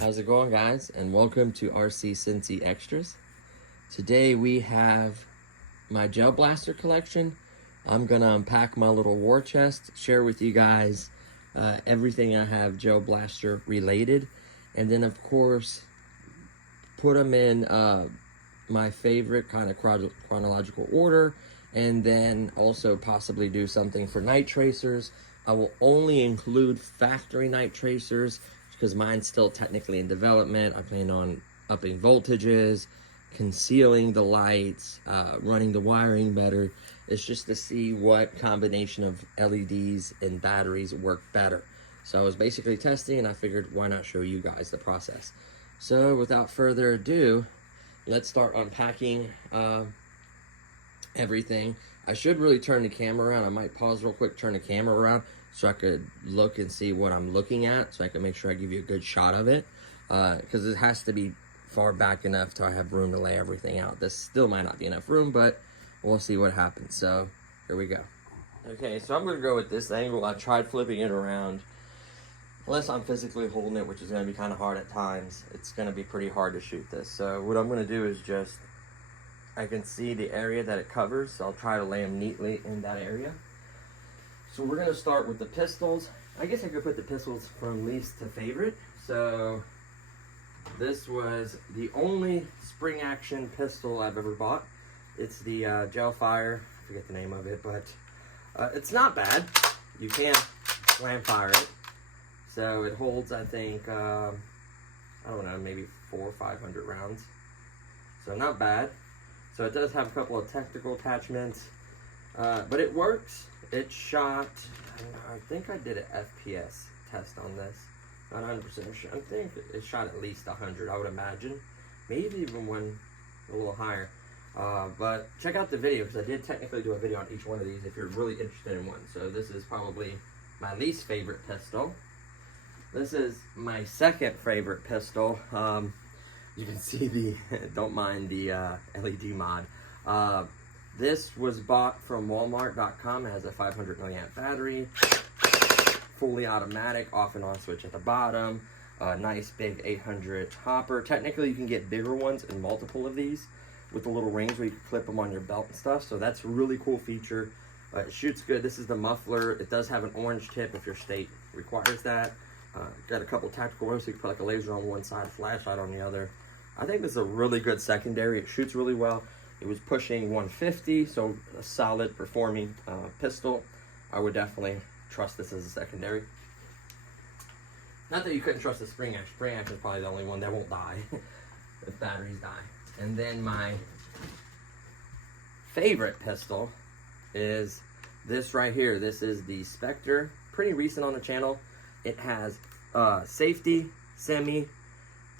How's it going, guys? And welcome to RC Cincy Extras. Today we have my gel blaster collection. I'm gonna unpack my little war chest, share with you guys everything I have gel blaster related, and then of course put them in my favorite kind of chronological order, and then also possibly do something for night tracers. I will only include factory night tracers because mine's still technically in development. I plan on upping voltages, concealing the lights, running the wiring better. It's just to see what combination of LEDs and batteries work better. So I was basically testing, and I figured why not show you guys the process. So without further ado, let's start unpacking everything. I should really turn the camera around. I might pause real quick, turn the camera around so I could look and see what I'm looking at, so I can make sure I give you a good shot of it, because it has to be far back enough to have room to lay everything out. This still might not be enough room, but we'll see what happens. So here we go. Okay, so I'm gonna go with this angle. I tried flipping it around. Unless I'm physically holding it, which is gonna be kind of hard at times, it's gonna be pretty hard to shoot this. So what I'm gonna do is just, I can see the area that it covers, so I'll try to lay them neatly in that area. So we're gonna start with the pistols. I guess I could put the pistols from least to favorite. So this was the only spring action pistol I've ever bought. It's the Gel Fire, I forget the name of it, but it's not bad. You can slam fire it. So it holds, I think, I don't know, maybe 400 or 500 rounds. So not bad. So it does have a couple of technical attachments, but it works. It shot, I think I did an FPS test on this. Not 100% sure. I think it shot at least 100, I would imagine. Maybe even one a little higher. But check out the video, because I did technically do a video on each one of these if you're really interested in one. So this is probably my least favorite pistol. This is my second favorite pistol. You can see the, don't mind the LED mod. This was bought from Walmart.com. It has a 500 milliamp battery, fully automatic, off and on switch at the bottom. Nice big 800 hopper. Technically, you can get bigger ones and multiple of these with the little rings where you can clip them on your belt and stuff. So that's a really cool feature. It shoots good. This is the muffler. It does have an orange tip if your state requires that. Got a couple tactical ones, so you can put like a laser on one side, flashlight on the other. I think this is a really good secondary. It shoots really well. It was pushing 150, so a solid performing pistol. I would definitely trust this as a secondary. Not that you couldn't trust the spring action. Spring action is probably the only one that won't die if batteries die. And then my favorite pistol is this right here. This is the Spectre. Pretty recent on the channel. It has safety, semi,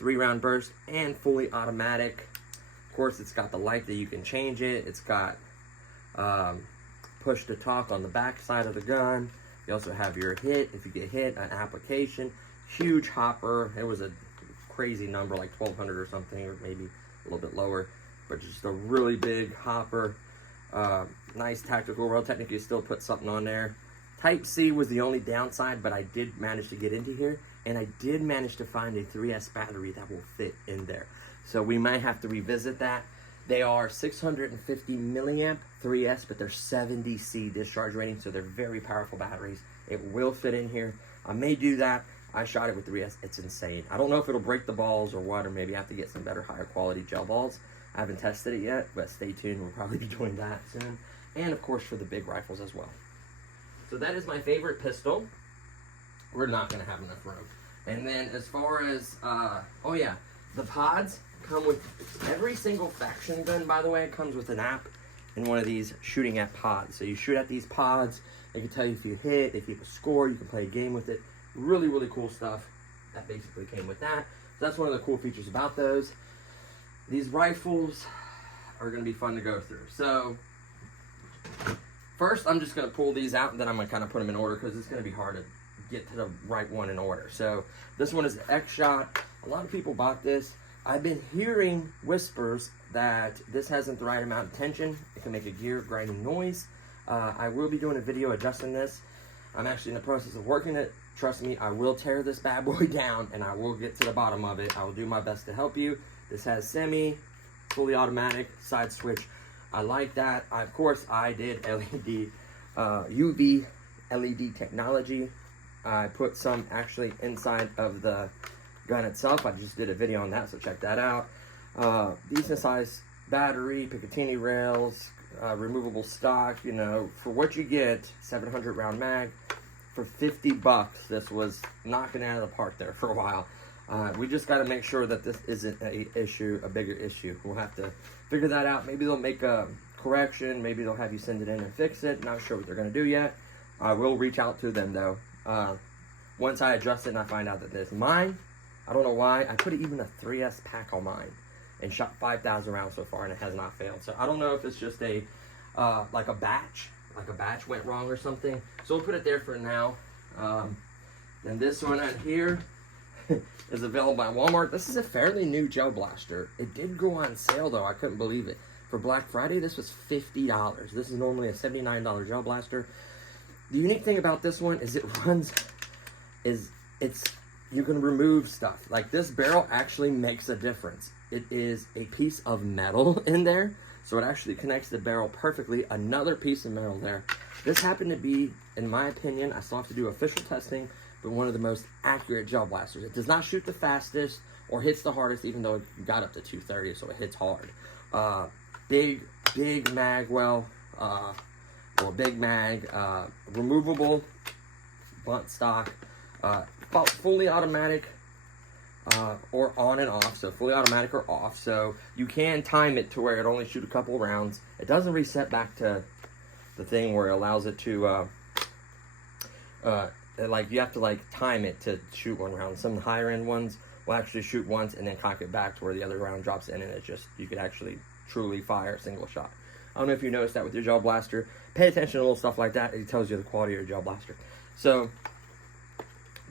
3-round burst, and fully automatic. Of course, it's got the light that you can change it. It's got push to talk on the back side of the gun. You also have your hit, if you get hit, an application. Huge hopper. It was a crazy number, like 1,200 or something, or maybe a little bit lower. But just a really big hopper. Nice tactical rail. Technically, you still put something on there. Type C was the only downside, but I did manage to get into here. And I did manage to find a 3S battery that will fit in there. So we might have to revisit that. They are 650 milliamp 3S, but they're 70C discharge rating, so they're very powerful batteries. It will fit in here. I may do that. I shot it with 3S. It's insane. I don't know if it'll break the balls or what, or maybe I have to get some better, higher quality gel balls. I haven't tested it yet, but stay tuned. We'll probably be doing that soon. And of course for the big rifles as well. So that is my favorite pistol. We're not gonna have enough room. And then as far as, oh yeah, the pods, come with every single faction gun, by the way, comes with an app and one of these shooting at pods. So you shoot at these pods, they can tell you if you hit, they keep a score, you can play a game with it. Really, really cool stuff. That basically came with that. So that's one of the cool features about those. These rifles are going to be fun to go through. So first, I'm just going to pull these out, and then I'm going to kind of put them in order because it's going to be hard to get to the right one in order. So this one is the X-Shot. A lot of people bought this. I've been hearing whispers that this hasn't the right amount of tension. It can make a gear grinding noise. I will be doing a video adjusting this. I'm actually in the process of working it. Trust me, I will tear this bad boy down, and I will get to the bottom of it. I will do my best to help you. This has semi, fully automatic, side switch. I like that. Of course, I did LED, UV LED technology. I put some actually inside of the gun itself. I just did a video on that, so check that out. Decent size battery, Picatinny rails, removable stock. You know, for what you get, 700 round mag. For 50 bucks, this was knocking it out of the park there for a while. We just got to make sure that this isn't a bigger issue. We'll have to figure that out. Maybe they'll make a correction. Maybe they'll have you send it in and fix it. Not sure what they're going to do yet. I will reach out to them, though. Once I adjust it and I find out that this is mine, I don't know why. I put even a 3S pack on mine and shot 5,000 rounds so far, and it has not failed. So I don't know if it's just a like a batch went wrong or something. So we'll put it there for now. Then this one out here is available by Walmart. This is a fairly new gel blaster. It did go on sale though. I couldn't believe it. For Black Friday, this was $50. This is normally a $79 gel blaster. The unique thing about this one is you can remove stuff. Like this barrel actually makes a difference. It is a piece of metal in there, so it actually connects the barrel perfectly. Another piece of metal there. This happened to be, in my opinion, I still have to do official testing, but one of the most accurate gel blasters. It does not shoot the fastest or hits the hardest, even though it got up to 230, so it hits hard. Big mag well, or big mag, removable, blunt stock, fully automatic, or on and off, so fully automatic or off, so you can time it to where it only shoot a couple rounds. It doesn't reset back to the thing where it allows it to, like you have to like time it to shoot one round. Some higher end ones will actually shoot once and then cock it back to where the other round drops in, and it just, you could actually truly fire a single shot. I don't know if you noticed that with your gel blaster. Pay attention to little stuff like that. It tells you the quality of your gel blaster. So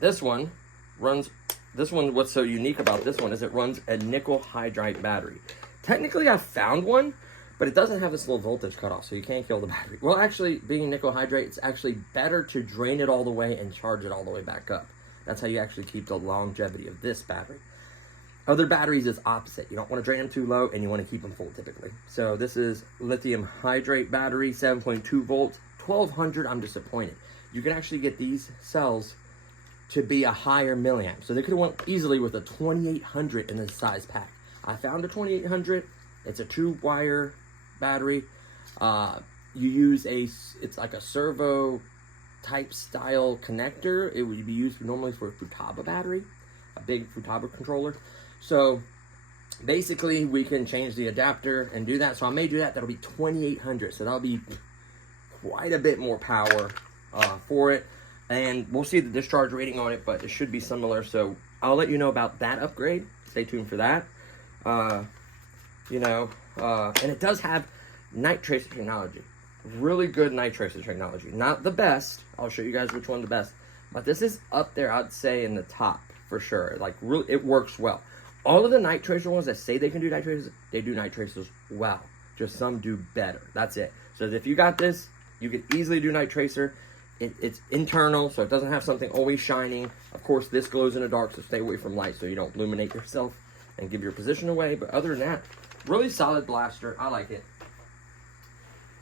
this one runs, what's so unique about this one is it runs a nickel hydride battery. Technically I found one, but it doesn't have this little voltage cutoff, so you can't kill the battery. Well, actually, being nickel hydrate, it's actually better to drain it all the way and charge it all the way back up. That's how you actually keep the longevity of this battery. Other batteries is opposite. You don't want to drain them too low, and you want to keep them full typically. So this is lithium hydrate battery, 7.2 volts, 1200. I'm disappointed. You can actually get these cells to be a higher milliamp. So they could have went easily with a 2800 in this size pack. I found a 2800. It's a 2-wire battery. You use it's like a servo type style connector. It would be used normally for a Futaba battery, a big Futaba controller. So basically we can change the adapter and do that. So I may do that. That'll be 2800. So that'll be quite a bit more power for it. And we'll see the discharge rating on it, but it should be similar. So I'll let you know about that upgrade. Stay tuned for that. And it does have night tracer technology. Really good night tracer technology. Not the best. I'll show you guys which one's the best. But this is up there, I'd say, in the top for sure. Like, really, it works well. All of the night tracer ones that say they can do night tracers, they do night tracers well. Just some do better. That's it. So if you got this, you can easily do night tracer. It's internal, so it doesn't have something always shining. Of course, this glows in the dark, so stay away from light so you don't illuminate yourself and give your position away. But other than that, really solid blaster. I like it.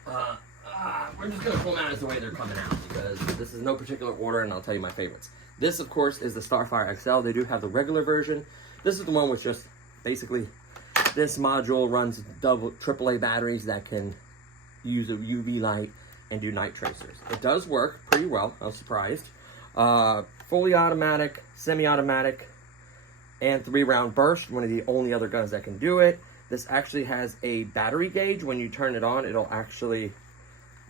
We're just going to pull them out as the way they're coming out because this is no particular order, and I'll tell you my favorites. This, of course, is the Starfire XL. They do have the regular version. This is the one with just basically this module runs AAA batteries that can use a UV light and do night tracers. It does work pretty well. I was surprised. Fully automatic, semi-automatic, and 3-round burst, one of the only other guns that can do it. This actually has a battery gauge. When you turn it on, it'll actually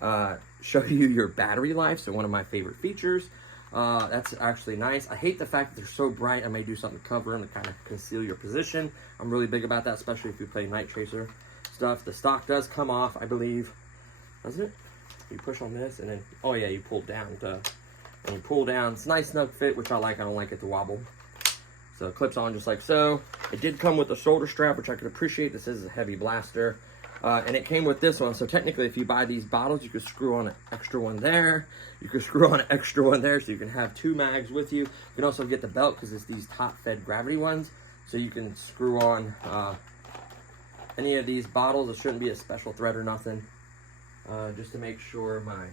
show you your battery life, so one of my favorite features. That's actually nice. I hate the fact that they're so bright. I may do something to cover them to kind of conceal your position. I'm really big about that, especially if you play Night Tracer stuff. The stock does come off, I believe. Does it? You push on this and then, oh yeah, you pull down. And you pull down. It's a nice snug fit, which I like. I don't like it to wobble. So it clips on just like so. It did come with a shoulder strap, which I could appreciate. This is a heavy blaster. And it came with this one. So technically, if you buy these bottles, you could screw on an extra one there. You could screw on an extra one there, so you can have 2 mags with you. You can also get the belt, because it's these top-fed gravity ones. So you can screw on any of these bottles. It shouldn't be a special thread or nothing. Just to make sure my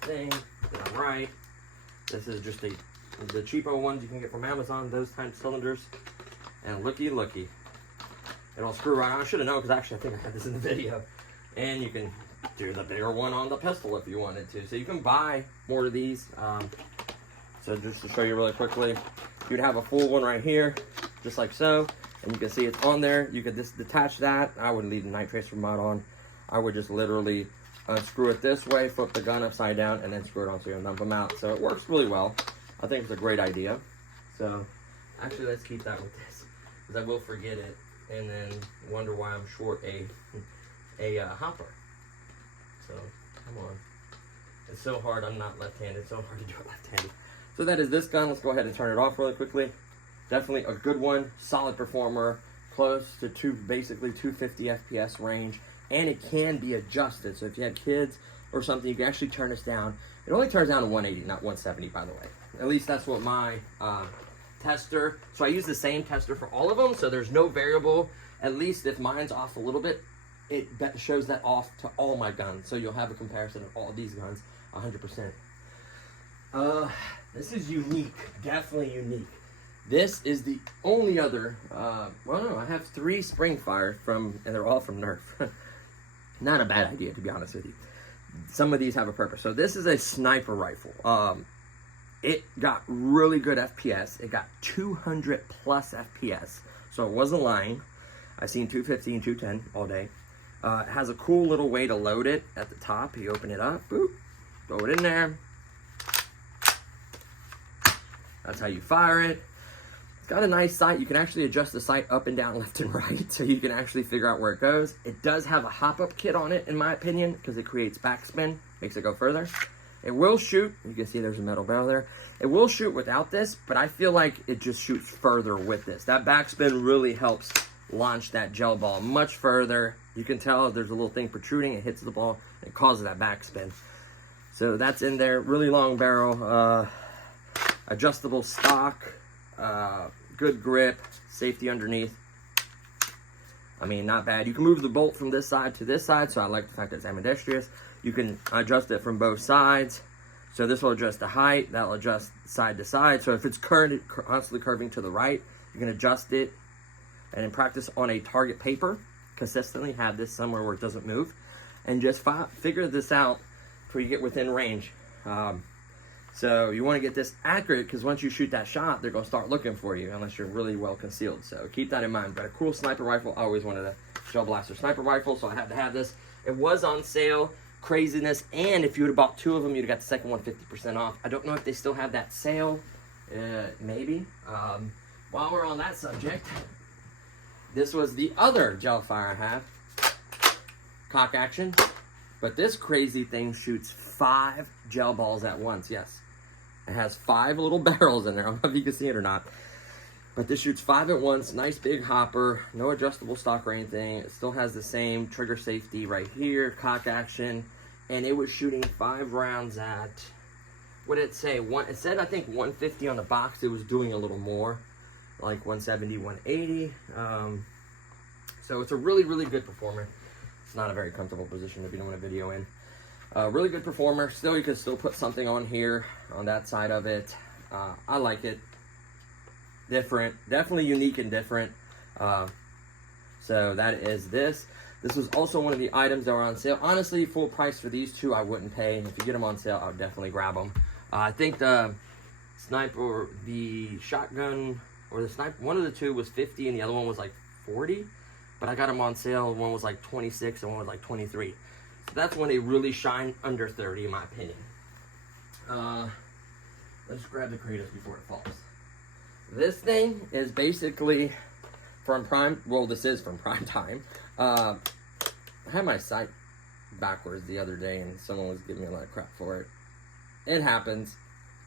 thing that I'm right. This is just the cheapo ones you can get from Amazon, those type cylinders. And looky. It'll screw right on. I should have known, because actually I think I had this in the video. And you can do the bigger one on the pistol if you wanted to. So you can buy more of these. So just to show you really quickly, you'd have a full one right here, just like so. And you can see it's on there. You could just detach that. I would leave the Night Tracer mod on. I would just literally unscrew it this way, flip the gun upside down, and then screw it on so you can dump them out. So it works really well. I think it's a great idea. So actually, let's keep that with this, because I will forget it and then wonder why I'm short a hopper. So come on, it's so hard. I'm not left-handed. It's so hard to do it left-handed. So that is this gun. Let's go ahead and turn it off really quickly. Definitely a good one, solid performer, close to basically 250 FPS range, and it can be adjusted. So if you had kids or something, you can actually turn this down. It only turns down to 180, not 170, by the way. At least that's what my tester. So I use the same tester for all of them, so there's no variable. At least if mine's off a little bit, it shows that off to all my guns. So you'll have a comparison of all of these guns, 100%. This is unique, definitely unique. This is the only other, well, no, I have 3 spring fire and they're all from Nerf. Not a bad idea, to be honest with you. Some of these have a purpose. So this is a sniper rifle. It got really good FPS. It got 200 plus FPS. So it wasn't lying. I've seen 250 and 210 all day. It has a cool little way to load it at the top. You open it up, boop, throw it in there. That's how you fire it. It's got a nice sight. You can actually adjust the sight up and down, left and right, so you can actually figure out where it goes. It does have a hop-up kit on it, in my opinion, because it creates backspin, makes it go further. It will shoot. You can see there's a metal barrel there. It will shoot without this, but I feel like it just shoots further with this. That backspin really helps launch that gel ball much further. You can tell there's a little thing protruding. It hits the ball. It causes that backspin. So that's in there. Really long barrel. Adjustable stock. Good grip. Safety underneath. I mean, not bad. You can move the bolt from this side to this side, so I like the fact that it's ambidextrous. You can adjust it from both sides. So this will adjust the height. That will adjust side to side. So if it's constantly curving to the right, you can adjust it. And in practice on a target paper, consistently have this somewhere where it doesn't move. And just figure this out before you get within range. So you want to get this accurate, because once you shoot that shot, they're going to start looking for you unless you're really well concealed. So keep that in mind. But a cool sniper rifle. I always wanted a gel blaster sniper rifle, so I had to have this. It was on sale. Craziness. And if you would have bought 2 of them, you'd have got the second one 50% off. I don't know if they still have that sale. Maybe. While we're on that subject, this was the other gel fire I have. Cock action. But this crazy thing shoots 5 gel balls at once. Yes. It has 5 little barrels in there. I don't know if you can see it or not. But this shoots 5 at once. Nice big hopper. No adjustable stock or anything. It still has the same trigger safety right here. Cock action. And it was shooting 5 rounds at, what did it say? It said, I think, 150 on the box. It was doing a little more. Like 170, 180. So it's a really, really good performer. It's not a very comfortable position to be doing a video in. Really good performer. Still, you can still put something on here, on that side of it. I like it. Different. Definitely unique and different. So that is this. This was also one of the items that were on sale. Honestly, full price for these 2 I wouldn't pay. If you get them on sale, I would definitely grab them. I think the sniper, the shotgun or the sniper, one of the two was 50 and the other one was like 40, but I got them on sale. One was like 26 and one was like 23. So that's when they really shine under 30 in my opinion. Let's grab the Kratos before it falls. This thing is basically from Prime, well this is from Prime Time. I had my sight backwards the other day and someone was giving me a lot of crap for it. It happens.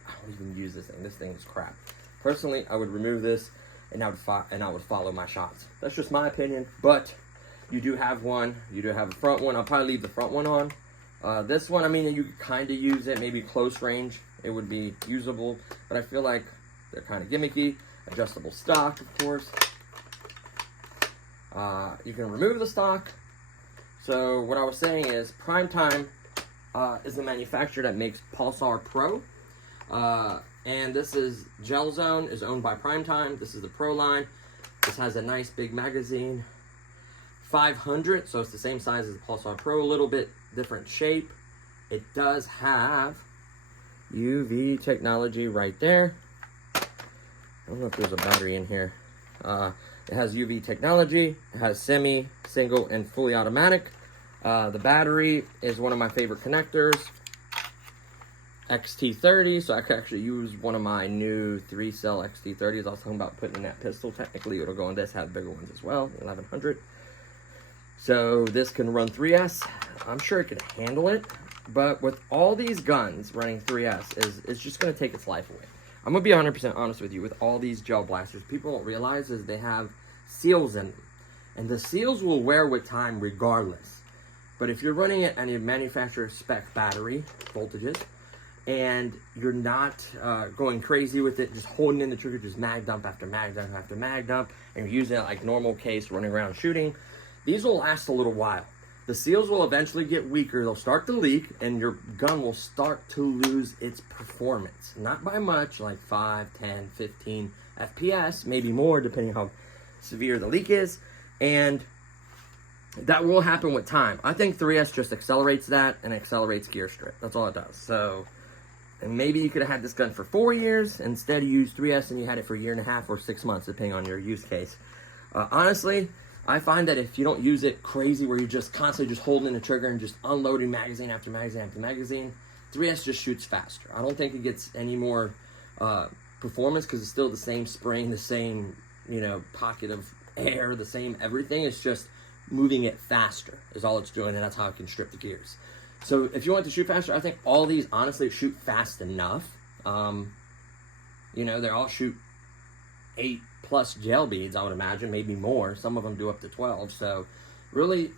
I don't even use this thing. This thing is crap. Personally, I would remove this and I would follow my shots. That's just my opinion, but you do have one. You do have a front one. I'll probably leave the front one on. This one, I mean, you could kind of use it, maybe close range. It would be usable, but I feel like they're kind of gimmicky. Adjustable stock, of course. You can remove the stock. So what I was saying is Prime Time is the manufacturer that makes Pulsar Pro. And this is Gel Zone, is owned by Prime Time. This is the Pro line. This has a nice big magazine. 500, so it's the same size as the Pulsar Pro, a little bit different shape. It does have UV technology right there. I don't know if there's a battery in here. It has UV technology. It has semi, single, and fully automatic. The battery is one of my favorite connectors. XT30, so I could actually use one of my new 3-cell XT30s. I was talking about putting in that pistol. Technically, it'll go in this, have bigger ones as well, 1100. So this can run 3S. I'm sure it can handle it, but with all these guns running 3S, it's just going to take its life away. I'm going to be 100% honest with you. With all these gel blasters, people don't realize is they have seals in them. And the seals will wear with time regardless. But if you're running it on a manufacturer spec battery, voltages, and you're not going crazy with it, just holding in the trigger, just mag dump after mag dump after mag dump, and you're using it like normal case, running around shooting, these will last a little while. The seals will eventually get weaker, they'll start to leak, and your gun will start to lose its performance. Not by much, like 5, 10, 15 FPS, maybe more, depending how severe the leak is, and that will happen with time. I think 3S just accelerates that, and accelerates gear strip. That's all it does. So, and maybe you could have had this gun for 4 years, instead you used 3S and you had it for a year and a half or 6 months, depending on your use case. Honestly, I find that if you don't use it crazy, where you're just constantly just holding the trigger and just unloading magazine after magazine after magazine, 3S just shoots faster. I don't think it gets any more performance because it's still the same spring, the same, you know, pocket of air, the same everything. It's just moving it faster is all it's doing, and that's how it can strip the gears. So if you want to shoot faster, I think all these honestly shoot fast enough. You know, they all shoot 8+ gel beads, I would imagine, maybe more. Some of them do up to 12. So really,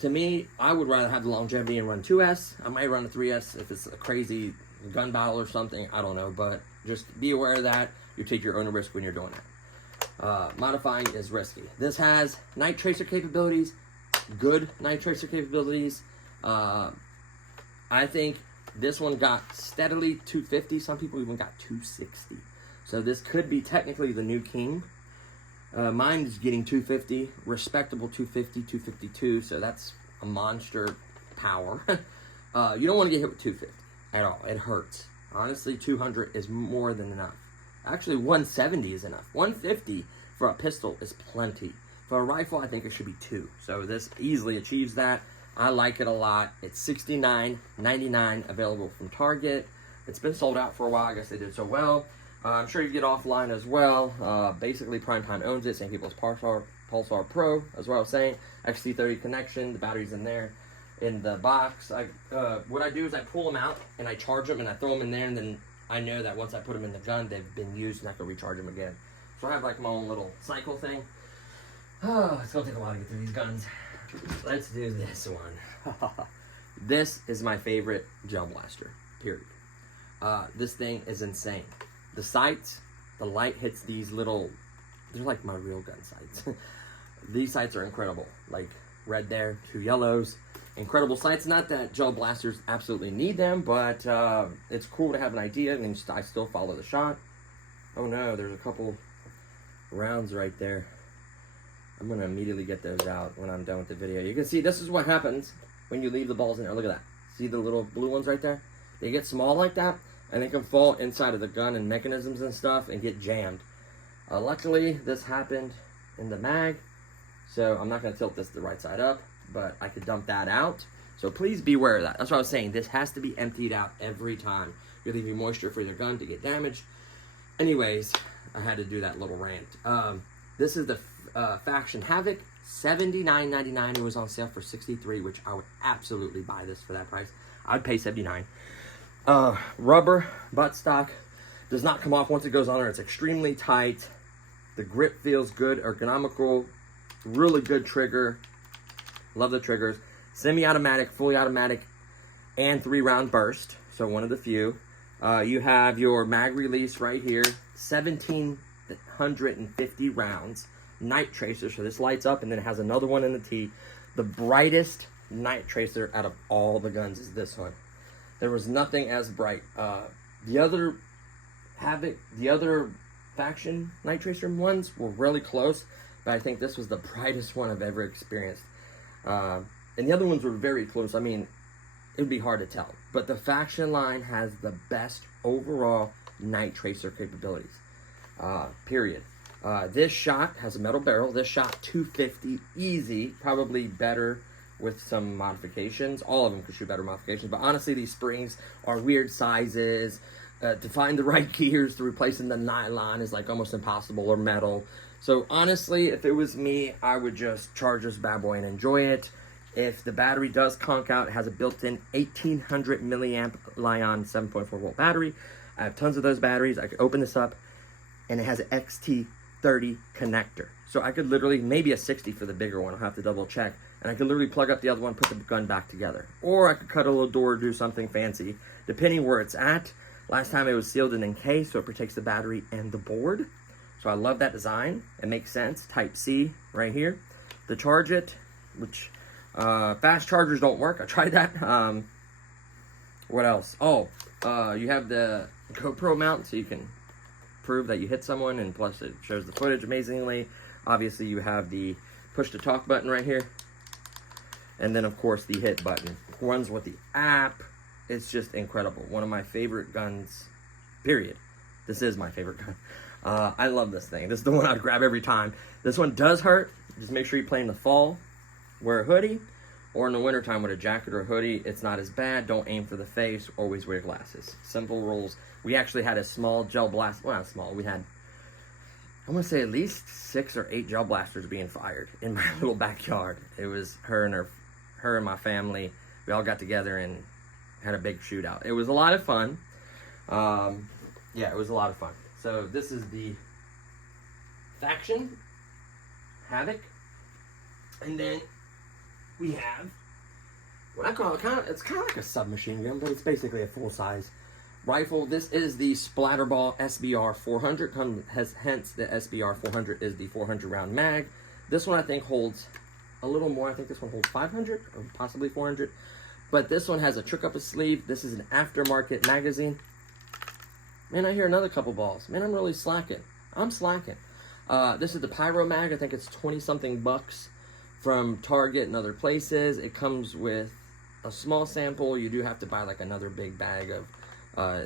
to me, I would rather have the longevity and run 2S. I might run a 3S if it's a crazy gun battle or something. I don't know, but just be aware of that. You take your own risk when you're doing that. Modifying is risky. This has night tracer capabilities, good night tracer capabilities. I think this one got steadily 250. Some people even got 260. So this could be technically the new king. Mine is getting 250, respectable 250, 252. So that's a monster power. You don't want to get hit with 250 at all. It hurts. Honestly, 200 is more than enough. Actually, 170 is enough. 150 for a pistol is plenty. For a rifle, I think it should be 2. So this easily achieves that. I like it a lot. It's $69.99, available from Target. It's been sold out for a while. I guess they did so well. I'm sure you get offline as well. Basically, Prime Time owns it. Same people as Pulsar Pro, as what I was saying. XT30 connection. The battery's in there in the box. What I do is I pull them out and I charge them and I throw them in there, and then I know that once I put them in the gun, they've been used and I can recharge them again. So I have like my own little cycle thing. Oh, it's gonna take a while to get through these guns. Let's do this one. This is my favorite gel blaster, period. This thing is insane. The sights, the light hits these little, they're like my real gun sights. These sights are incredible. Like red there, 2 yellows. Incredible sights. Not that gel blasters absolutely need them, but it's cool to have an idea, and I still follow the shot. Oh no, there's a couple rounds right there. I'm going to immediately get those out when I'm done with the video. You can see this is what happens when you leave the balls in there. Look at that. See the little blue ones right there? They get small like that, and they can fall inside of the gun and mechanisms and stuff and get jammed. Luckily, this happened in the mag, so I'm not going to tilt this the right side up, but I could dump that out. So please be aware of that. That's what I was saying. This has to be emptied out every time you're leaving moisture for your gun to get damaged. Anyways, I had to do that little rant. This is the Faction Havoc, $79.99. It was on sale for $63, which I would absolutely buy this for that price. I'd pay $79. Rubber buttstock, does not come off once it goes on there. It's extremely tight. The grip feels good, ergonomical, really good trigger. Love the triggers. Semi-automatic, fully automatic, and 3-round burst. So one of the few. You have your mag release right here. 1,750 rounds. Night tracer, so this lights up, and then it has another one in the T. The brightest night tracer out of all the guns is this one. There was nothing as bright. The other Faction night tracer ones were really close, but I think this was the brightest one I've ever experienced. And the other ones were very close. I mean, it would be hard to tell. But the Faction line has the best overall night tracer capabilities. Period. This shot has a metal barrel. This shot 250 easy, probably better with some modifications. All of them could shoot better modifications, but honestly, these springs are weird sizes. To find the right gears to replace in the nylon is like almost impossible, or metal. So honestly, if it was me, I would just charge this bad boy and enjoy it. If the battery does conk out, it has a built-in 1800 milliamp Li-ion 7.4 volt battery. I have tons of those batteries. I could open this up, and it has an XT30 connector. So I could literally, maybe a 60 for the bigger one, I'll have to double check. And I could literally plug up the other one, put the gun back together. Or I could cut a little door, do something fancy, depending where it's at. Last time it was sealed and encased, so it protects the battery and the board. So I love that design. It makes sense. Type C right here. To charge it, which fast chargers don't work. I tried that. What else? Oh, you have the GoPro mount, so you can prove that you hit someone, and plus it shows the footage amazingly. Obviously, you have the push to talk button right here. And then, of course, the hit button. Runs with the app. It's just incredible. One of my favorite guns, period. This is my favorite gun. I love this thing. This is the one I'd grab every time. This one does hurt. Just make sure you play in the fall. Wear a hoodie. Or in the wintertime with a jacket or a hoodie. It's not as bad. Don't aim for the face. Always wear glasses. Simple rules. We actually had a small gel blast. Well, not small. We had, I want to say, at least 6 or 8 gel blasters being fired in my little backyard. It was her and my family. We all got together and had a big shootout. It was a lot of fun. Yeah, it was a lot of fun. So this is the Faction Havoc, and then we have what I call it's kind of like a submachine gun, but it's basically a full-size rifle. This is the Splatterball SBR 400. Hence the SBR 400 is the 400 round mag. This one I think holds a little more. I think this one holds 500 or possibly 400. But this one has a trick up a sleeve. This is an aftermarket magazine. Man, I hear another couple balls. Man, I'm really slacking. I'm slacking. This is the Pyro mag. I think it's 20-something bucks from Target and other places. It comes with a small sample. You do have to buy like another big bag of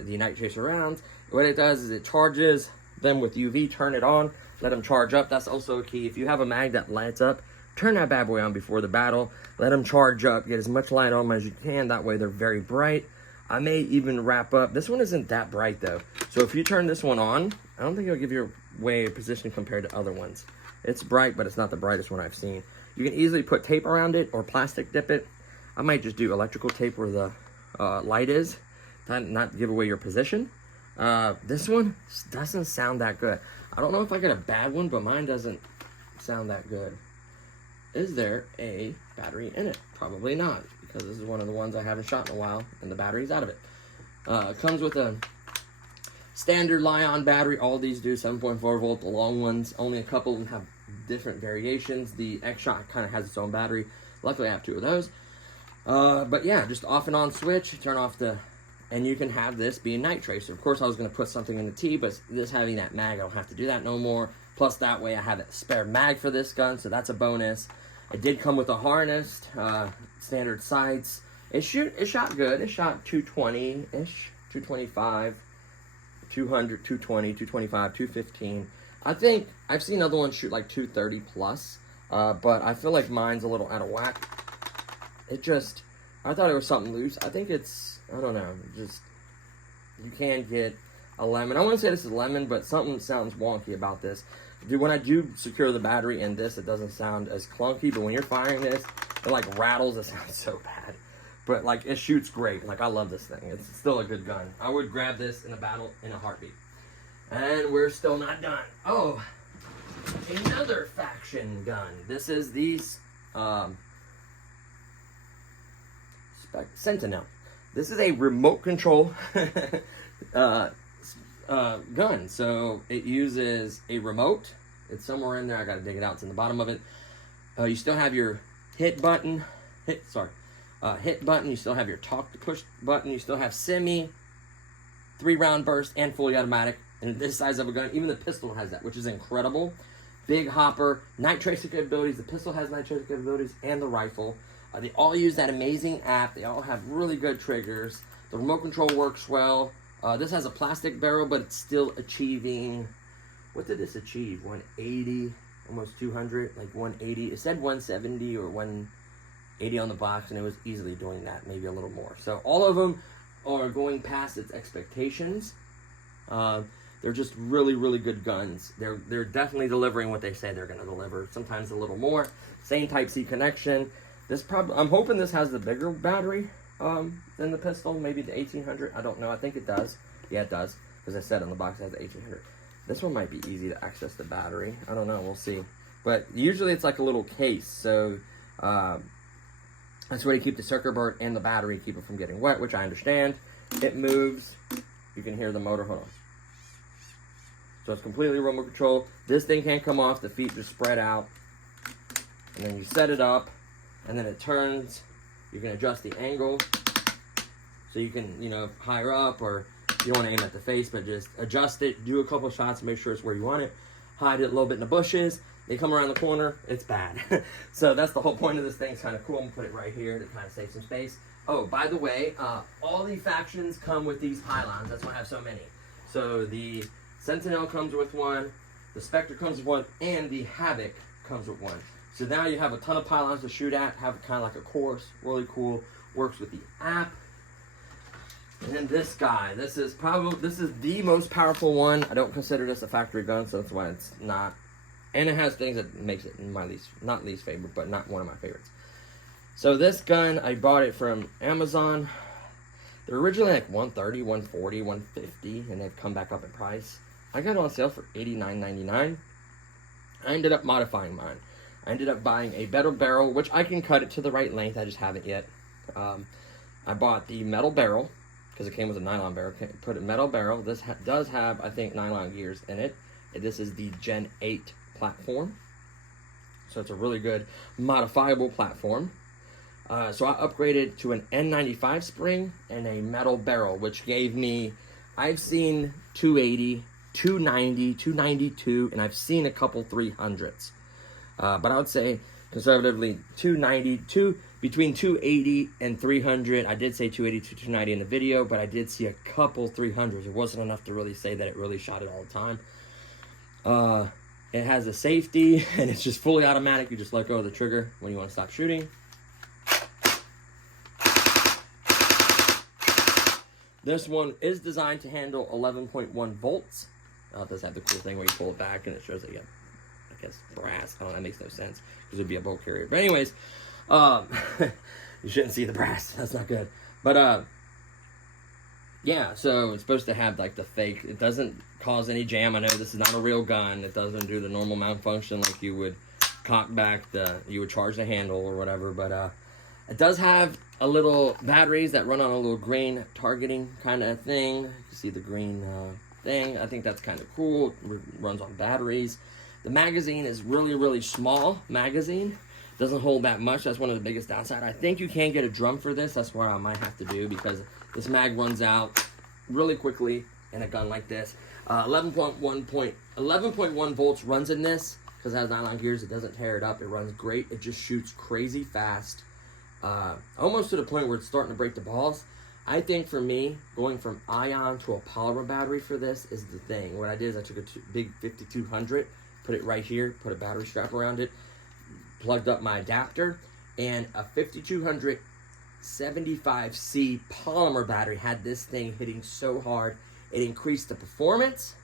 the night tracer rounds. What it does is it charges them with UV. Turn it on. Let them charge up. That's also a key. If you have a mag that lights up, turn that bad boy on before the battle. Let them charge up. Get as much light on them as you can. That way they're very bright. I may even wrap up. This one isn't that bright though. So if you turn this one on, I don't think it'll give you away a position compared to other ones. It's bright, but it's not the brightest one I've seen. You can easily put tape around it or plastic dip it. I might just do electrical tape where the light is, to not give away your position. This one doesn't sound that good. I don't know if I get a bad one, but mine doesn't sound that good. Is there a battery in it? Probably not, because this is one of the ones I haven't shot in a while, and the battery's out of it. It comes with a standard Li-ion battery. All these do 7.4 volt. The long ones, only a couple of them have different variations. The X-Shot kind of has its own battery. Luckily, I have 2 of those. But yeah, just off and on switch. Turn off the, and you can have this be a night tracer. Of course, I was going to put something in the T, but this having that mag, I don't have to do that no more. Plus, that way I have a spare mag for this gun, so that's a bonus. It did come with a harness, standard sights. It shot good. It shot 220-ish, 225, 200, 220, 225, 215. I think I've seen other ones shoot like 230 plus, but I feel like mine's a little out of whack. I thought it was something loose. I think it's, I don't know, just, you can get a lemon. I wouldn't say this is lemon, but something sounds wonky about this. Dude, when I do secure the battery in this, it doesn't sound as clunky, but when you're firing this, it like rattles. It sounds so bad. But like, it shoots great. Like, I love this thing. It's still a good gun. I would grab this in a battle in a heartbeat. And we're still not done. Oh, another faction gun. This is the Sentinel. This is a remote control gun. So it uses a remote. It's somewhere in there. I gotta dig it out. It's in the bottom of it. You still have your hit button. Hit button. You still have your talk to push button. You still have semi, 3-round burst, and fully automatic. And this size of a gun, even the pistol has that, which is incredible. Big hopper, night tracing capabilities. The pistol has night tracing capabilities, and the rifle. They all use that amazing app. They all have really good triggers. The remote control works well. This has a plastic barrel, but it's still achieving, what did this achieve? 180, almost 200, like 180. It said 170 or 180 on the box, and it was easily doing that, maybe a little more. So all of them are going past its expectations. They're just really, really good guns. They're definitely delivering what they say they're going to deliver. Sometimes a little more. Same Type-C connection. I'm hoping this has the bigger battery than the pistol, maybe the 1800. I don't know. I think it does. Yeah, it does, because I said on the box it has the 1800. This one might be easy to access the battery. I don't know. We'll see. But usually it's like a little case, so that's where you keep the circuit board and the battery, keep it from getting wet, which I understand. It moves. You can hear the motor. Hold on. So it's completely remote control. This thing can't come off. The feet just spread out. And then you set it up. And then it turns. You can adjust the angle. So you can, higher up, or you don't want to aim at the face, but just adjust it. Do a couple shots, make sure it's where you want it. Hide it a little bit in the bushes. They come around the corner. It's bad. So that's the whole point of this thing. It's kind of cool. I'm going to put it right here to kind of save some space. Oh, by the way, all the factions come with these pylons. That's why I have so many. So the Sentinel comes with one, the Spectre comes with one, and the Havoc comes with one. So now you have a ton of pylons to shoot at, have kind of like a course, really cool, works with the app. And then this guy, this is the most powerful one. I don't consider this a factory gun, so that's why it's not. And it has things that makes it not least favorite, but not one of my favorites. So this gun, I bought it from Amazon. They're originally like $130, $140, $150, and they've come back up in price. I got it on sale for $89.99. I ended up modifying mine. I ended up buying a better barrel, which I can cut it to the right length. I just haven't yet. I bought the metal barrel, because it came with a nylon barrel. Put a metal barrel. This does have, I think, nylon gears in it. This is the Gen 8 platform. So it's a really good modifiable platform. So I upgraded to an N95 spring and a metal barrel, which gave me, I've seen 280, 290, 292, and I've seen a couple 300s. But I would say conservatively 290, between 280 and 300. I did say 280 to 290 in the video, but I did see a couple 300s. It wasn't enough to really say that it really shot it all the time. It has a safety, and it's just fully automatic. You just let go of the trigger when you want to stop shooting. This one is designed to handle 11.1 volts. It does have the cool thing where you pull it back and it shows that you have, I guess, brass. Oh, that makes no sense because it would be a bolt carrier. But anyways, you shouldn't see the brass. That's not good. But yeah, so it's supposed to have like the fake. It doesn't cause any jam. I know this is not a real gun. It doesn't do the normal mount function like you would cock back you would charge the handle or whatever. But it does have a little batteries that run on a little green targeting kind of thing. You can see the green thing. I think that's kind of cool. It runs on batteries. The magazine is really, really small magazine. Doesn't hold that much. That's one of the biggest downsides. I think you can get a drum for this. That's what I might have to do because this mag runs out really quickly in a gun like this. 11.1 volts runs in this because it has nylon gears. It doesn't tear it up. It runs great. It just shoots crazy fast. Almost to the point where it's starting to break the balls. I think for me, going from ion to a polymer battery for this is the thing. What I did is I took a big 5200, put it right here, put a battery strap around it, plugged up my adapter, and a 5200 75C polymer battery had this thing hitting so hard. It increased the performance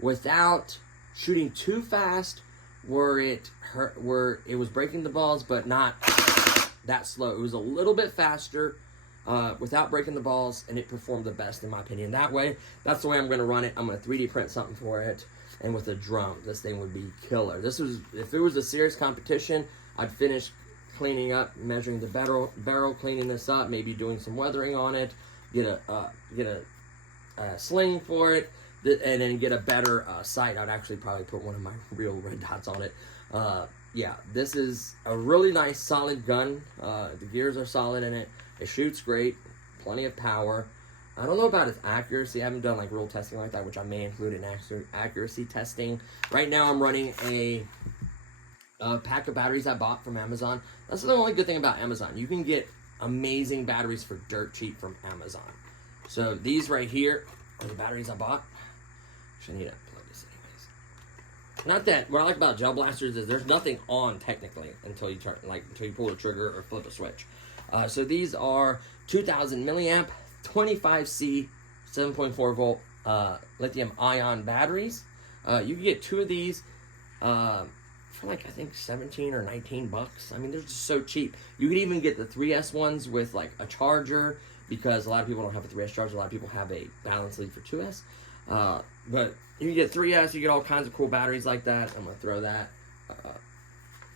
without shooting too fast where it was breaking the balls, but not that slow. It was a little bit faster without breaking the balls, and it performed the best in my opinion. That way, that's the way I'm going to run it. I'm going to 3D print something for it, and with a drum, this thing would be killer. If it was a serious competition, I'd finish cleaning up, measuring the barrel, cleaning this up, maybe doing some weathering on it, get a sling for it, and then get a better sight. I'd actually probably put one of my real red dots on it. Yeah, this is a really nice, solid gun. The gears are solid in it. It shoots great, plenty of power. I don't know about its accuracy. I haven't done like real testing like that, which I may include in accuracy testing. Right now, I'm running a pack of batteries I bought from Amazon. That's the only good thing about Amazon. You can get amazing batteries for dirt cheap from Amazon. So these right here are the batteries I bought. Actually, I need to plug this anyways. Not that, what I like about gel blasters is there's nothing on technically until you pull the trigger or flip a switch. So these are 2000 milliamp, 25C, 7.4 volt lithium ion batteries. You can get 2 of these for like, I think 17 or 19 bucks. I mean, they're just so cheap. You could even get the 3S ones with like a charger, because a lot of people don't have a 3S charger. A lot of people have a balance lead for 2S. But you can get 3S, you get all kinds of cool batteries like that. I'm going to throw that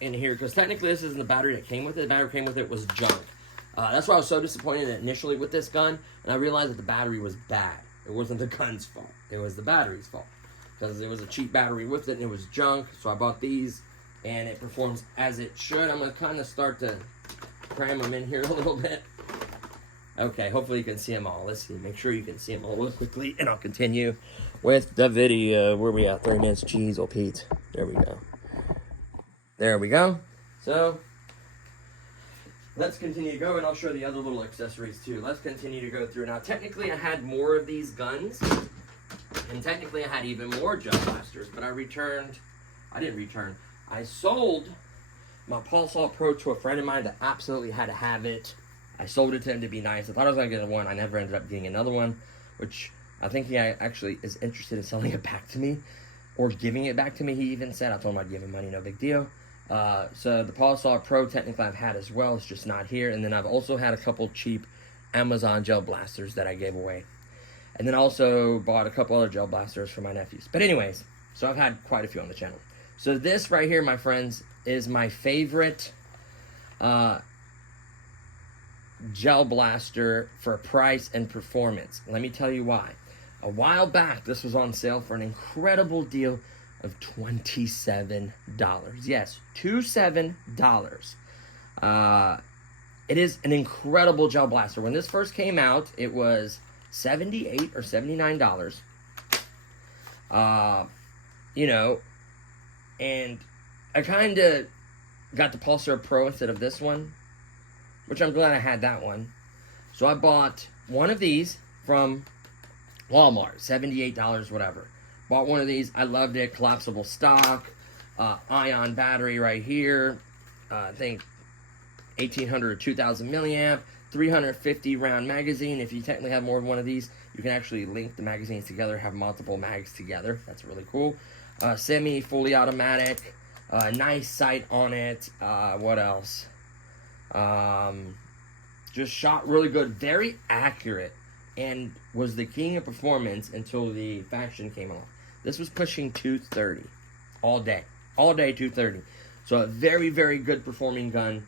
in here, because technically this isn't the battery that came with it. The battery that came with it was junk. That's why I was so disappointed initially with this gun, and I realized that the battery was bad. It wasn't the gun's fault. It was the battery's fault, because it was a cheap battery with it, and it was junk. So I bought these, and it performs as it should. I'm going to kind of start to cram them in here a little bit. Okay, hopefully you can see them all. Let's see, make sure you can see them all real quickly, and I'll continue with the video. Where we at? 30 minutes, jeez, oh Pete. There we go. There we go. So, let's continue to go, and I'll show the other little accessories too. Let's continue to go through. Now, technically, I had more of these guns, and technically, I had even more gel blasters, but I sold my Pulse All Pro to a friend of mine that absolutely had to have it. I sold it to him to be nice. I thought I was going to get one. I never ended up getting another one, which I think he actually is interested in selling it back to me, or giving it back to me, he even said. I told him I'd give him money, no big deal. So the Pulse All Pro, technically I've had as well. It's just not here. And then I've also had a couple cheap Amazon gel blasters that I gave away. And then I also bought a couple other gel blasters for my nephews. But anyways, so I've had quite a few on the channel. So this right here, my friends, is my favorite gel blaster for price and performance. Let me tell you why. A while back, this was on sale for an incredible deal of $27. Yes, $27. It is an incredible gel blaster. When this first came out, it was $78 or $79. You know, and I kind of got the Pulsar Pro instead of this one, which I'm glad I had that one. So I bought one of these from Walmart, $78, whatever. Bought one of these. I loved it. Collapsible stock, ion battery right here. I think 1800 or 2000 milliamp, 350 round magazine. If you technically have more than one of these, you can actually link the magazines together, have multiple mags together. That's really cool. Semi fully automatic. Nice sight on it. What else? Just shot really good, very accurate, and was the king of performance until the faction came along. This was pushing 230 all day 230. So a very, very good performing gun,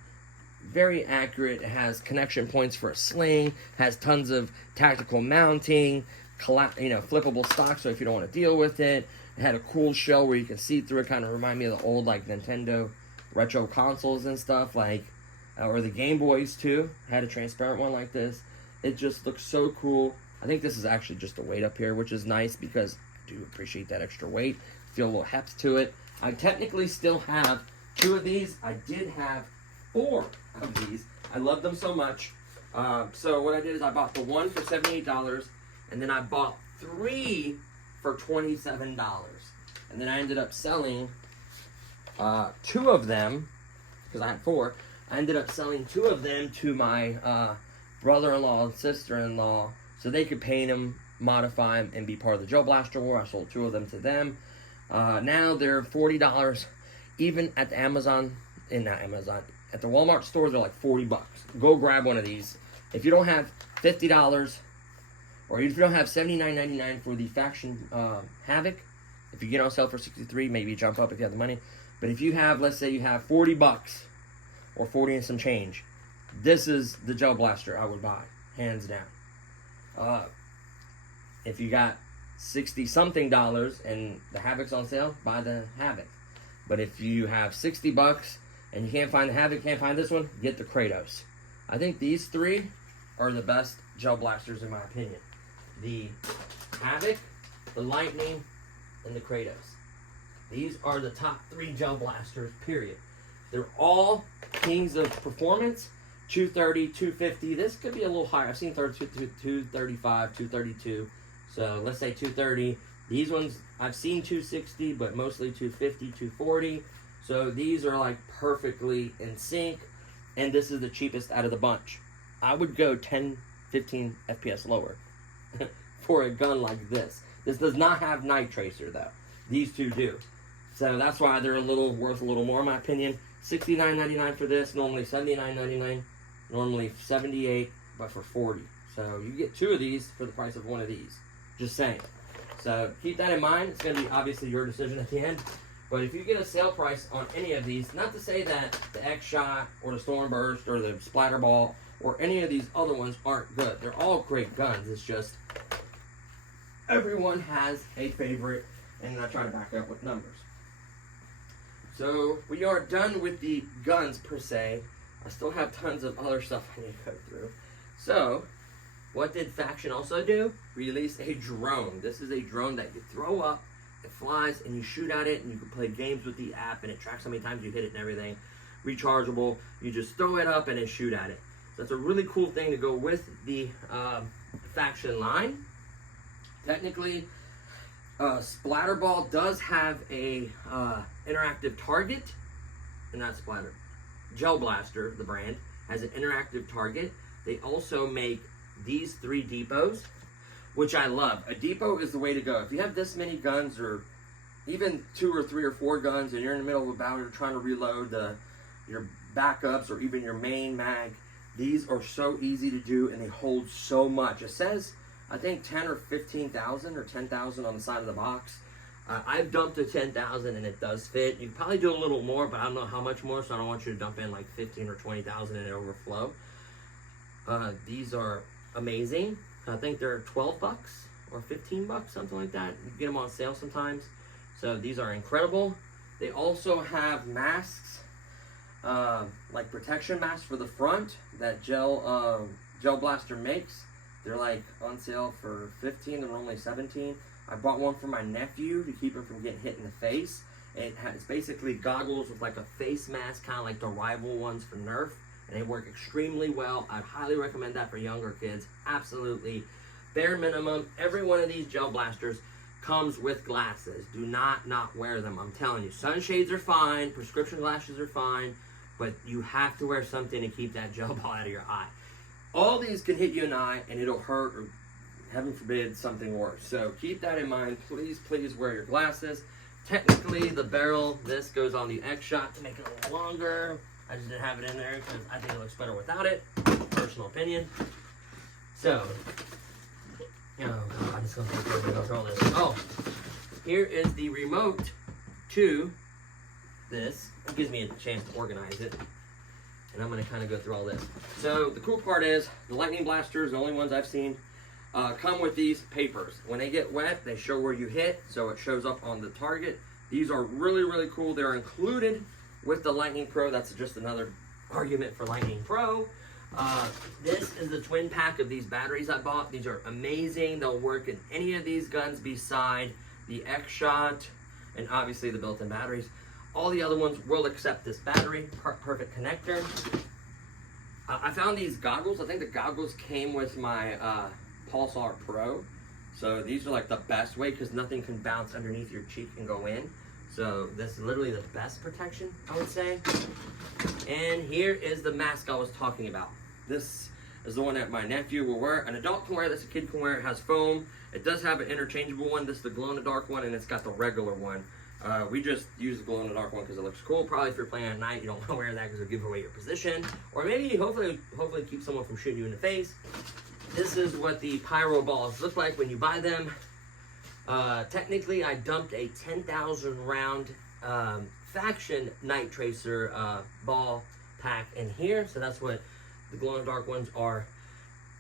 very accurate. It has connection points for a sling, has tons of tactical mounting, flippable stock, so if you don't want to deal with it. It had a cool shell where you can see through it, kind of remind me of the old like Nintendo retro consoles and stuff, like or the Game Boys too. Had a transparent one like this. It just looks so cool. I think this is actually just a weight up here, which is nice because I do appreciate that extra weight. Feel a little heft to it. I technically still have 2 of these. I did have 4 of these. I love them so much. So what I did is I bought the one for $78, and then I bought 3 for $27. And then I ended up selling 2 of them, because I had 4. I ended up selling 2 of them to my brother-in-law and sister-in-law, so they could paint them, modify them, and be part of the Gel Blaster War. I sold 2 of them to them. Now they're $40. Even at the at the Walmart stores, they're like 40 bucks. Go grab one of these. If you don't have $50, or if you don't have $79.99 for the Faction Havoc, if you get on sale for $63, maybe jump up if you have the money. But if you have, let's say you have 40 bucks, or 40 and some change, this is the Gel Blaster I would buy, hands down. If you got $60-something and the Havoc's on sale, buy the Havoc. But if you have 60 bucks and you can't find the Havoc, can't find this one, get the Kratos. I think these 3 are the best Gel Blasters in my opinion. The Havoc, the Lightning, and the Kratos. These are the top 3 Gel Blasters, period. They're all kings of performance. 230, 250. This could be a little higher. I've seen 235, 232. So let's say 230. These ones, I've seen 260, but mostly 250, 240. So these are like perfectly in sync. And this is the cheapest out of the bunch. I would go 10, 15 FPS lower for a gun like this. This does not have Night Tracer though. These 2 do. So that's why they're worth a little more in my opinion. $69.99 for this, normally $79.99, normally $78, but for $40. So you get 2 of these for the price of 1 of these. Just saying. So keep that in mind. It's going to be obviously your decision at the end. But if you get a sale price on any of these, not to say that the X-Shot or the Stormburst or the Splatterball or any of these other ones aren't good. They're all great guns. It's just everyone has a favorite, and I try to back it up with numbers. So we are done with the guns per se. I still have tons of other stuff I need to go through. So what did Faction also do? Release a drone. This is a drone that you throw up, it flies, and you shoot at it, and you can play games with the app, and it tracks how many times you hit it and everything. Rechargeable. You just throw it up and then shoot at it. So that's a really cool thing to go with the Faction line. Technically, Splatterball does have a interactive target, and not Splatter. Gel Blaster, the brand, has an interactive target. They also make these 3 depots, which I love. A depot is the way to go. If you have this many guns, or even 2 or 3 or 4 guns, and you're in the middle of a battle, you're trying to reload your backups or even your main mag, these are so easy to do, and they hold so much. It says, I think 10 or 15,000 or 10,000 on the side of the box. I've dumped to 10,000 and it does fit. You can probably do a little more, but I don't know how much more, so I don't want you to dump in like 15 or 20,000 and it overflow. These are amazing. I think they're 12 bucks or 15 bucks, something like that. You get them on sale sometimes. So these are incredible. They also have masks, like protection masks for the front that Gel Blaster makes. They're like on sale for 15, they're only 17. I bought one for my nephew to keep him from getting hit in the face. It's basically goggles with like a face mask, kind of like the rival ones for Nerf. And they work extremely well. I'd highly recommend that for younger kids. Absolutely. Bare minimum, every one of these Gel Blasters comes with glasses. Do not wear them. I'm telling you. Sunshades are fine. Prescription glasses are fine. But you have to wear something to keep that gel ball out of your eye. All these can hit you in the eye and it'll hurt, or heaven forbid, something worse. So keep that in mind. Please wear your glasses. Technically, the barrel, this goes on the X-Shot to make it a little longer. I just didn't have it in there because I think it looks better without it. Personal opinion. So, I'm just going to control this. Oh, here is the remote to this. It gives me a chance to organize it. And I'm going to kind of go through all this. So the cool part is the Lightning Blasters, the only ones I've seen, come with these papers. When they get wet, they show where you hit, so it shows up on the target. These are really cool. They're included with the Lightning Pro. That's just another argument for Lightning Pro. This is the twin pack of these batteries I bought. These are amazing. They'll work in any of these guns beside the X-Shot and obviously the built-in batteries. All the other ones will accept this battery. Perfect connector. I found these goggles. I think the goggles came with my Pulsar Pro. So these are like the best way because nothing can bounce underneath your cheek and go in. So this is literally the best protection, I would say. And here is the mask I was talking about. This is the one that my nephew will wear. An adult can wear this, a kid can wear it. It has foam. It does have an interchangeable one. This is the glow-in-the-dark one, and it's got the regular one. We just use the glow-in-the-dark one because it looks cool. Probably if you're playing at night, you don't want to wear that because it'll give away your position. Or maybe, hopefully keep someone from shooting you in the face. This is what the pyro balls look like when you buy them. Technically, I dumped a 10,000 round Faction Night Tracer ball pack in here. So that's what the glow-in-the-dark ones are.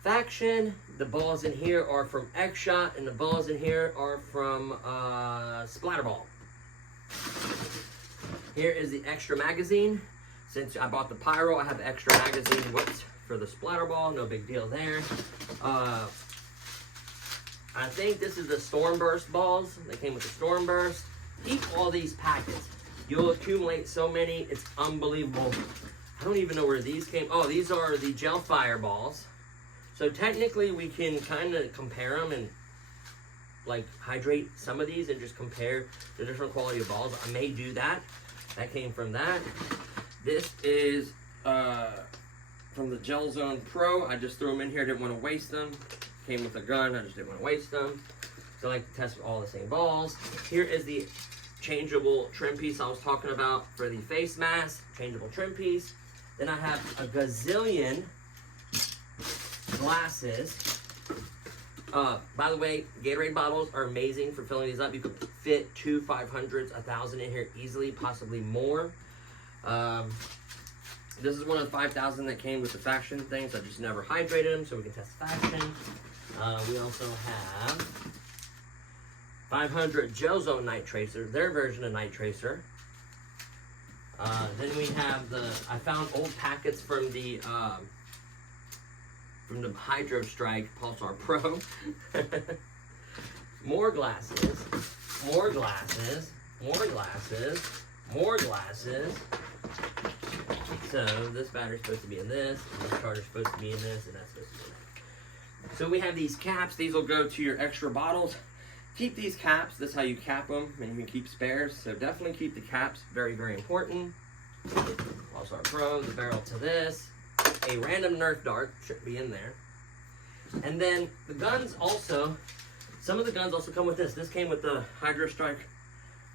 Faction. The balls in here are from X-Shot, and the balls in here are from Splatterball. Here is the extra magazine. Since I bought the pyro, I have the extra magazine. Whoops, for the Splatterball. No big deal there. I think this is the Stormburst balls. They came with the Stormburst. Keep all these packets. You'll accumulate so many, it's unbelievable. I don't even know where these came. Oh, these are the gel fireballs. So technically we can kind of compare them and like hydrate some of these and just compare the different quality of balls. I may do that. That came from that. This is from the Gel Zone Pro. I just threw them in here, didn't want to waste them. Came with a gun, I just didn't want to waste them. So I like to test all the same balls. Here is the changeable trim piece I was talking about for the face mask. Changeable trim piece. Then I have a gazillion glasses. By the way, Gatorade bottles are amazing for filling these up. You could fit 2 500s, 1,000 in here easily, possibly more. This is one of the 5,000 that came with the Faction thing, so I just never hydrated them, so we can test Faction. We also have 500 Gel Zone Night Tracer, their version of Night Tracer. Then we have I found old packets from the Hydro Strike Pulsar Pro. More glasses, more glasses, more glasses, more glasses. So this battery's supposed to be in this, and this charger's supposed to be in this, and that's supposed to be in that. So we have these caps. These will go to your extra bottles. Keep these caps. That's how you cap them, and you can keep spares. So definitely keep the caps. Very, very important. Also our Pro, the barrel to this. A random Nerf dart should be in there. And then the guns also, some of the guns also come with this. This came with the Hydro Strike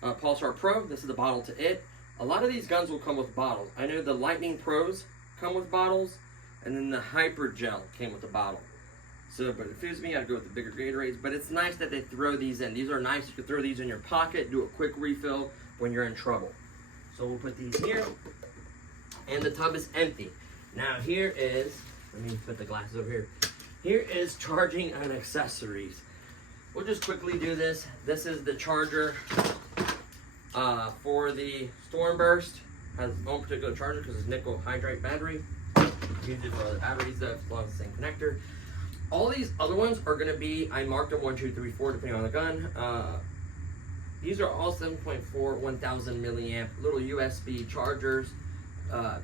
Pulsar Pro. This is the bottle to it. A lot of these guns will come with bottles. I know the Lightning Pros come with bottles, and then the Hyper Gel came with a bottle. So, but it feels me, I'd go with the bigger Gatorades. But it's nice that they throw these in. These are nice. You can throw these in your pocket, do a quick refill when you're in trouble. So we'll put these here, and the tub is empty. Now here is, let me put the glasses over here. Here is charging and accessories. We'll just quickly do this. This is the charger for the Stormburst. Has its own particular charger because it's nickel hydride battery. Use it for other batteries though, as long as it's the same connector. All these other ones are going to be, I marked them 1, 2, 3, 4 depending on the gun. These are all 7.4 1000 milliamp little USB chargers.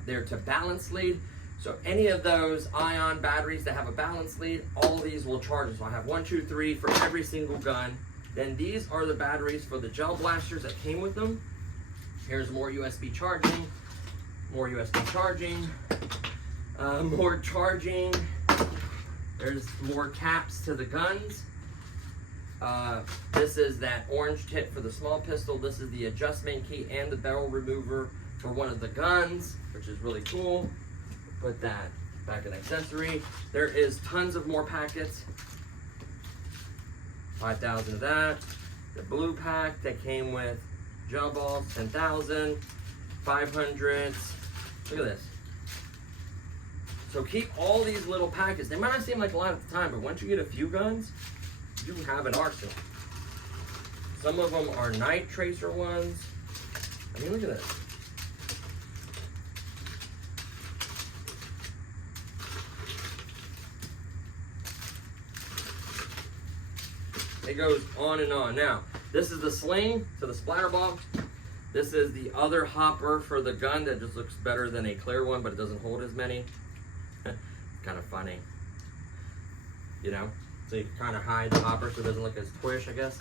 They're to balance lead. So any of those ion batteries that have a balance lead, all of these will charge. So I have 1, 2, 3 for every single gun. Then these are the batteries for the gel blasters that came with them. Here's more USB charging, more USB charging, more charging. There's more caps to the guns. This is that orange tip for the small pistol. This is the adjustment key and the barrel remover for one of the guns, which is really cool. Put that back in accessory. There is tons of more packets. 5,000 of that. The blue pack that came with gel balls, 10,000. 500s. Look at this. So keep all these little packets. They might not seem like a lot at the time, but once you get a few guns, you have an arsenal. Some of them are Night Tracer ones. I mean, look at this. It goes on and on. Now, this is the sling to the splatter ball. This is the other hopper for the gun that just looks better than a clear one, but it doesn't hold as many. kind of funny, you know? So you can kind of hide the hopper so it doesn't look as squish, I guess.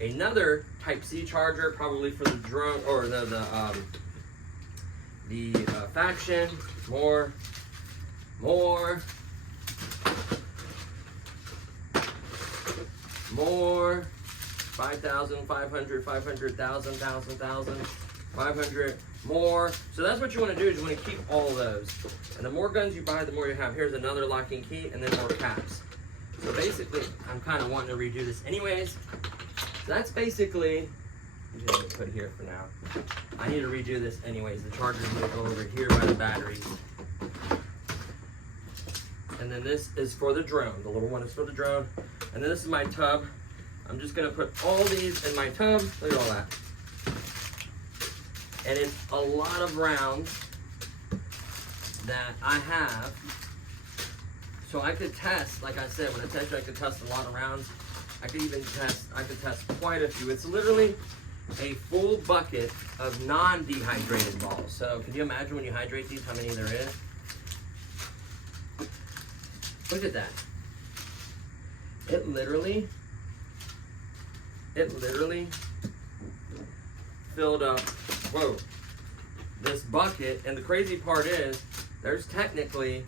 Another Type-C charger, probably for the drone, or the faction. More. 5,000, 500, 500,000, 1,000, 500, more. So that's what you want to do, is you want to keep all those. And the more guns you buy, the more you have. Here's another locking key, and then more caps. So basically, I'm kind of wanting to redo this anyways. So that's basically, I'm just gonna put it here for now. I need to redo this anyways. The charger's gonna go over here by the batteries. And then this is for the drone. The little one is for the drone. And then this is my tub. I'm just gonna put all these in my tub. Look at all that. And it's a lot of rounds that I have. So I could test, like I said, when I test you, I could test a lot of rounds. I could test quite a few. It's literally a full bucket of non-dehydrated balls. So can you imagine when you hydrate these, how many there is? Look at that. It literally filled up, whoa, this bucket. And the crazy part is, there's technically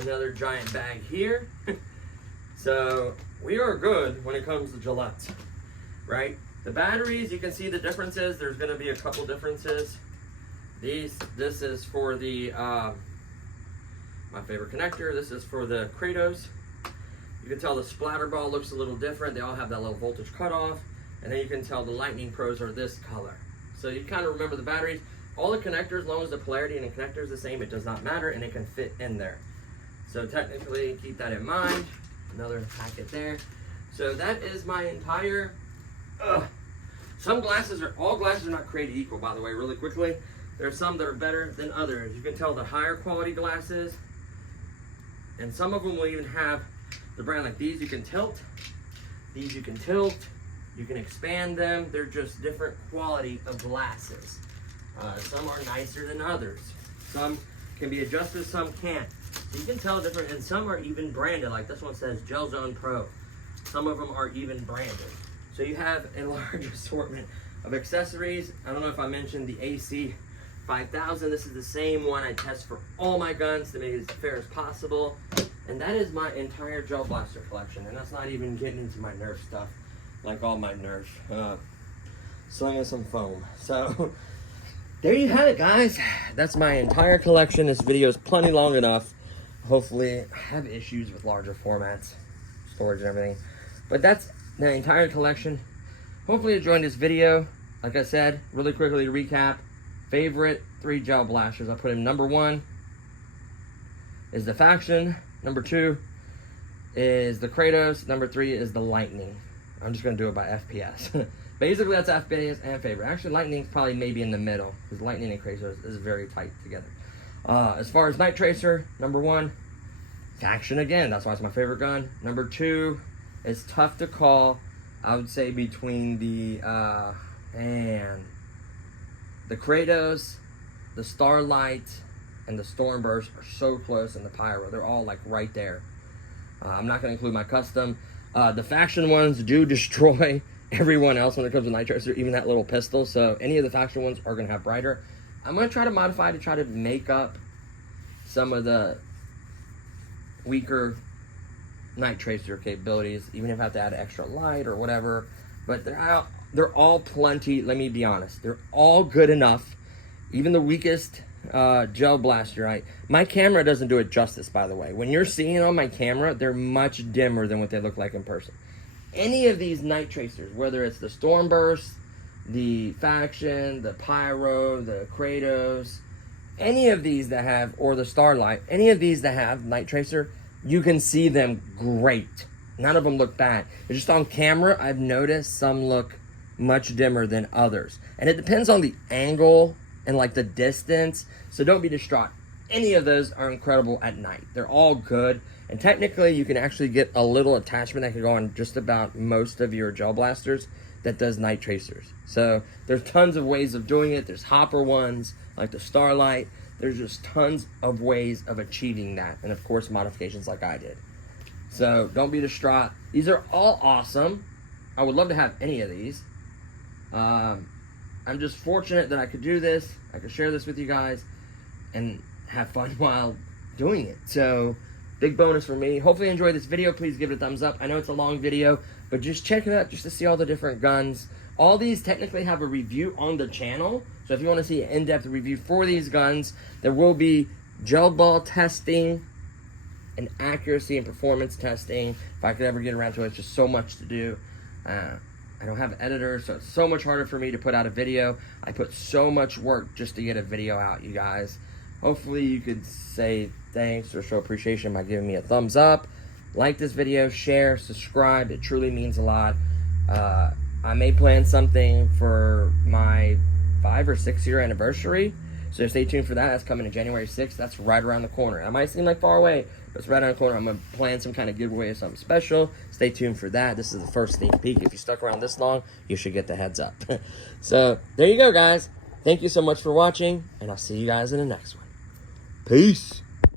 another giant bag here. So we are good when it comes to Gillette, right? The batteries, you can see the differences. There's gonna be a couple differences. This is for the, my favorite connector. This is for the Kratos. You can tell the splatter ball looks a little different. They all have that little voltage cutoff. And then you can tell the Lightning Pros are this color. So you kind of remember the batteries. All the connectors, as long as the polarity in the connector is the same, it does not matter, and it can fit in there. So technically, keep that in mind. Another packet there. So that is my entire, all glasses are not created equal, by the way, really quickly. There are some that are better than others. You can tell the higher quality glasses, and some of them will even have the brand like these. You can tilt. These you can tilt. You can expand them. They're just different quality of glasses. Some are nicer than others. Some can be adjusted, some can't. So you can tell different, and some are even branded. Like this one says Gel Zone Pro. Some of them are even branded. So you have a large assortment of accessories. I don't know if I mentioned the AC 5000. This is the same one I test for all my guns to make it as fair as possible. And that is my entire gel blaster collection. And that's not even getting into my Nerf stuff, like all my Nerf. Slinging some foam. So there you have it, guys. That's my entire collection. This video is plenty long enough. Hopefully, I have issues with larger formats, storage and everything. But that's the entire collection. Hopefully you enjoyed this video. Like I said, really quickly to recap, favorite 3 gel blasters. I put in number 1 is the Faction. Number 2 is the Kratos. Number 3 is the Lightning. I'm just gonna do it by FPS. Basically, that's FPS and favorite. Actually, Lightning's probably maybe in the middle, because Lightning and Kratos is very tight together. As far as Night Tracer, number 1, Faction again. That's why it's my favorite gun. Number 2, it's tough to call. I would say between the Kratos, the Starlight, and the Stormburst are so close, and the Pyro. They're all like right there. I'm not going to include my custom. The Faction ones do destroy everyone else when it comes to Night Tracer, even that little pistol. So any of the Faction ones are going to have brighter. I'm going to try to modify to try to make up some of the weaker Night Tracer capabilities, even if I have to add extra light or whatever. But they're all plenty. Let me be honest, they're all good enough. Even the weakest gel blaster, my camera doesn't do it justice, by the way. When you're seeing it on my camera, they're much dimmer than what they look like in person. Any of these Night Tracers, whether it's the Stormburst, the Faction, the Pyro, the Kratos, any of these that have, or the Starlight, any of these that have Night Tracer, you can see them great. None of them look bad. It's just on camera, I've noticed some look much dimmer than others. And it depends on the angle and like the distance, so don't be distraught. Any of those are incredible at night. They're all good. And technically, you can actually get a little attachment that can go on just about most of your gel blasters that does Night Tracers. So there's tons of ways of doing it. There's hopper ones, like the Starlight. There's just tons of ways of achieving that. And of course, modifications like I did. So don't be distraught. These are all awesome. I would love to have any of these. I'm just fortunate that I could do this. I could share this with you guys and have fun while doing it. So big bonus for me. Hopefully you enjoyed this video. Please give it a thumbs up. I know it's a long video, but just check it out just to see all the different guns. All these technically have a review on the channel. So if you want to see an in-depth review for these guns, there will be gel ball testing and accuracy and performance testing. If I could ever get around to it, it's just so much to do. I don't have editors, so it's so much harder for me to put out a video. I put so much work just to get a video out, you guys. Hopefully you could say thanks or show appreciation by giving me a thumbs up. Like this video, share, subscribe. It truly means a lot. I may plan something for my 5 or 6 year anniversary, so stay tuned for that. That's coming in January 6th. That's right around the corner. It might seem like far away, but it's right around the corner. I'm going to plan some kind of giveaway or something special. Stay tuned for that. This is the first sneak peek. If you stuck around this long, you should get the heads up. So there you go, guys. Thank you so much for watching, and I'll see you guys in the next one. Peace.